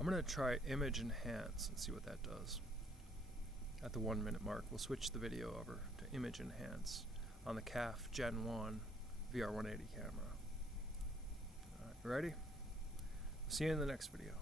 I'm going to try image enhance and see what that does. At the 1 minute mark, we'll switch the video over to image enhance on the CALF Gen 1 VR180 camera. Alright, ready? See you in the next video.